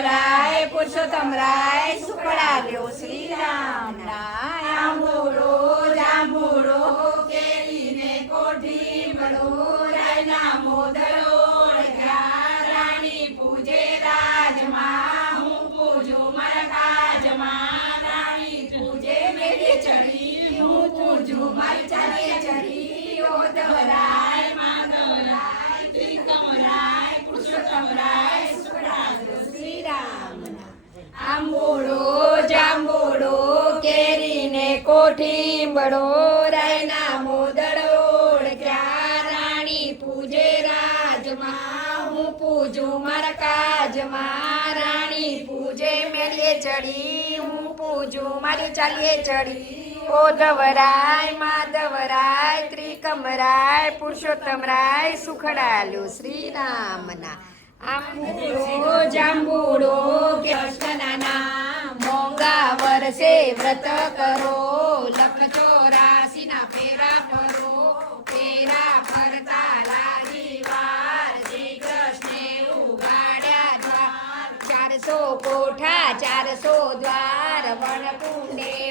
ઉદ્ધવરાય પુરુષોત્તમ રાય સુખડાવ્યો શ્રી રામ આંબોડો જાંબુડો કેરીને કોઠી બળો રાયના મોદળો રાણી પૂજે રાજમાં હું પૂજું મારા કાજમાં રાણી પૂજે મેળી ચડી હું પૂજું મારી ચાલે ચડી ઉદ્ધવરાય માધવરાય ત્રિકમરાય પુરુષોત્તમરાય સુખડાવ્યો શ્રી રામ આંબોડો જાંબુડો કેરીને કોઠી બળો રાયના મોદળો રાણી પૂજે રાજમાં હું પૂજું મારા કાજમાં રાણી પૂજે મેળે ચડી હું પૂજું મારી ચાલીએ ચડી ઉદ્ધવરાય માધવરાય ત્રિકમરાય પુરુષોત્તમરાય સુખડાલ્યો શ્રી રામના આંબુડો જાંબુડો કૃષ્ણના મોંઘા વર્ષે વ્રત કરો લખ 84 ના ફેરા ફરો ફેરા ફરતા લાગી વાર શ્રી કૃષ્ણે ઉગાડ્યા દ્વાર 400 કોઠા 400 દ્વાર વનકુંડે